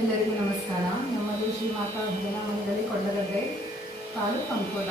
ಎಲ್ಲರಿಗೂ ನಮಸ್ಕಾರ ನಮ್ಮದು ಶ್ರೀ ಮಾತಾ ಭಜನಾ ಮಂಡಳಿ ಕೊಳ್ಳಗದ್ದೆ taluk Ankola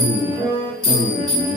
음, 음. 음.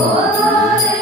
for the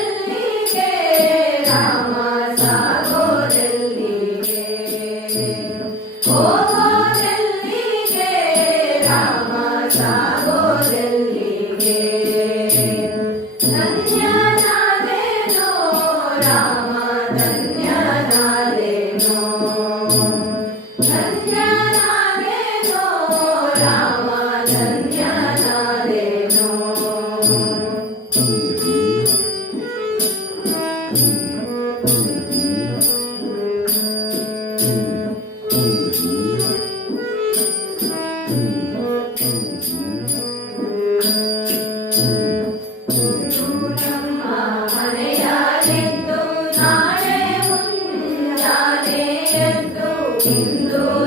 kingdom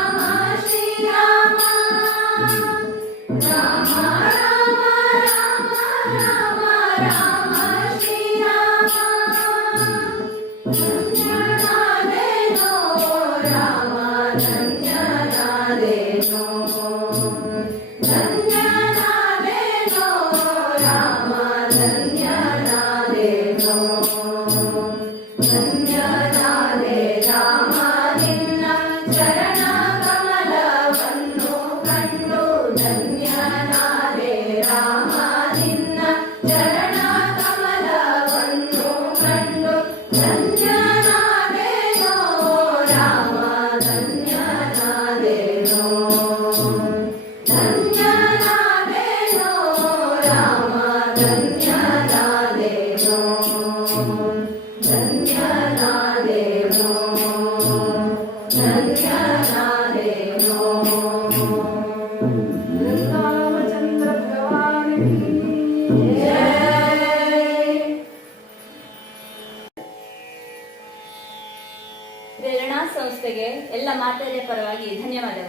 ಪ್ರೇರಣಾ ಸಂಸ್ಥೆಗೆ ಎಲ್ಲ ಮಾತೆಯ ಪರವಾಗಿ ಧನ್ಯವಾದ